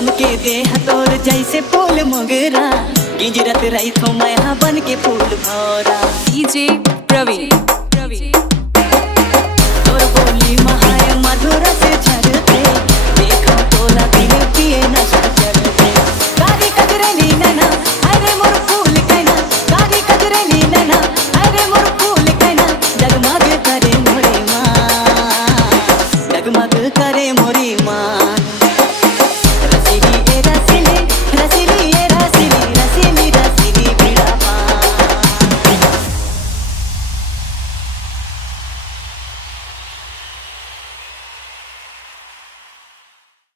चमके देह तोर जैसे फूल मोगरा, गिजरत रही थो मैं बन के फूल भौरा। डीजे प्रवीण तोर बोली महाय मधुर से झरते, देखो तोला दिल पिए नशा चढ़।